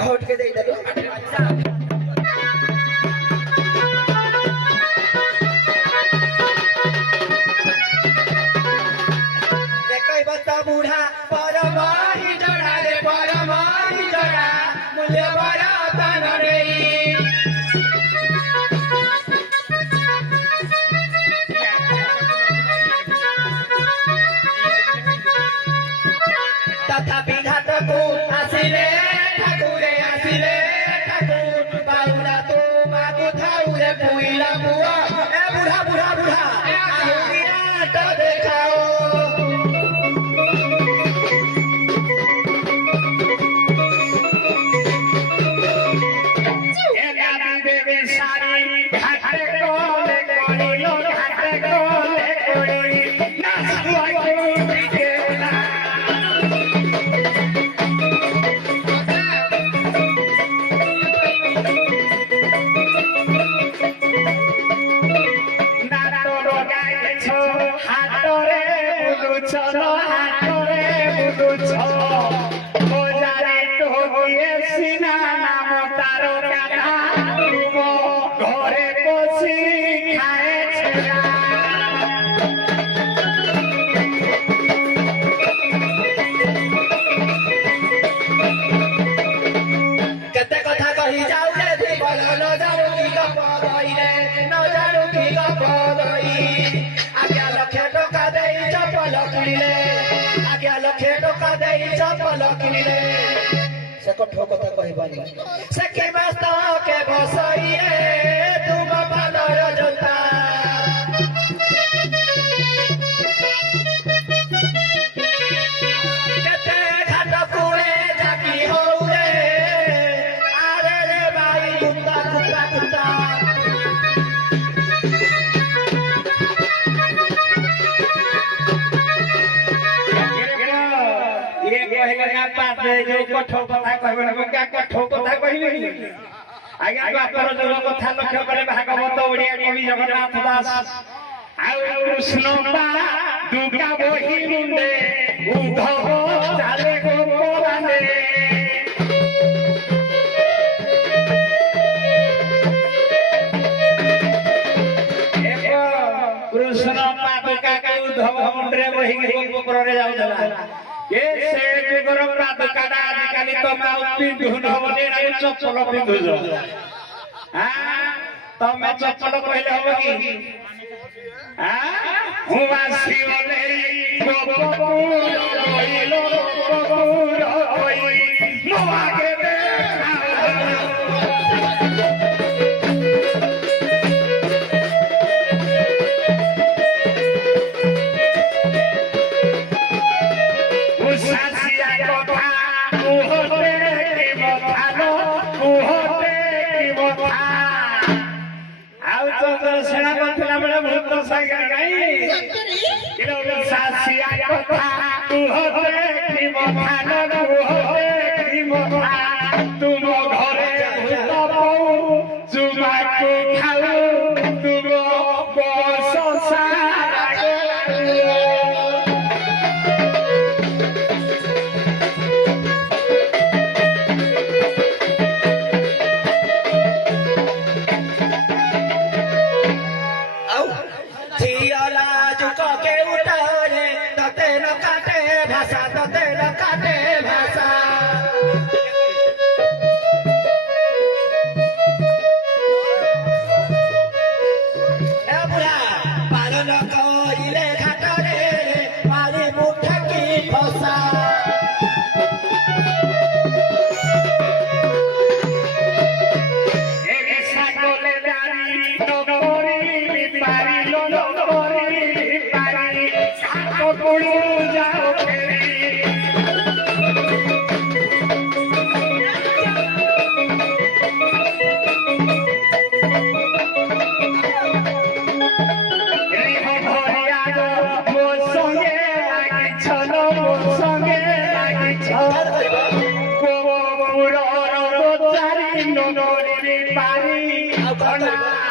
vote কে দেই দেলো একই বাতা বুড়া পরমাহি জড়া রে পরমাহি জড়া মূল্য বড় তানরে তথাপি ঘাটকু আসিলে ঠাকুরে আসিলে ঠাকুর বাউরা তো মাগু থাউরে পুইলা বুয়া এ বুড়া বুড়া বুড়া আহুরি নাট দেখাও এ গাবি দেবে সারি ঘাটে কোলে করিল ঘাটে কোলে করি না সুয়াই দিকে না হাতরে বুলুছ হাতরে বুলুছ ওজারে টোকিয়ে সিনা নাম তার কানা তুম ঘরে বসি খায়েছে না কেতে কথা কহি যাও রে জীবন ন জানো কি গপ কইরে ন জানো কি গপ কই আজ্ঞা লক্ষে টাকা দেই চপল কিনিলে আজ্ঞা লক্ষে টাকা দেই চপল কিনিলে সে কঠো কথা কহিবানি সে কে মস্ত কে বসইয়ে তুম পাদর জোতা কেতে ঘাট কুড়ে যাকি হউ রে আরে রে ভাই কুত্তা কুত্তা কুত্তা जो कठो कथा कहबे क्या कठो कथा कहले आज्ञा बापर जो कथा लक्ष्य करे भागवत ओडिया कवि जगन्नाथ दास आउ कृष्ण पा दुर्गा बही मुंडे उद्धव चाले गो कोराने कृष्ण पादुका के उद्धव मुंडे बही गो कोरे जाउला ये से जुगर पादुकाटा आजिकाली तो माउ पिंधु नबने रे चप्पल पिंधु जो हां तमे चप्पल कहले हो कि हां हुवासी ओले गोपपुर ओइलो गोपपुर ओइ मोआगे तुम घरे चुमा खाऊ तुम बस के उठारे तते न काटे भाषा तते न काटे भाषा ए बुढ़ा पालन कइले घाटरे मारी मुठा की फसा ए सागले दारी नगरी पारी नगरी पारी साको पुळू जाओ फेरी नगरी पारी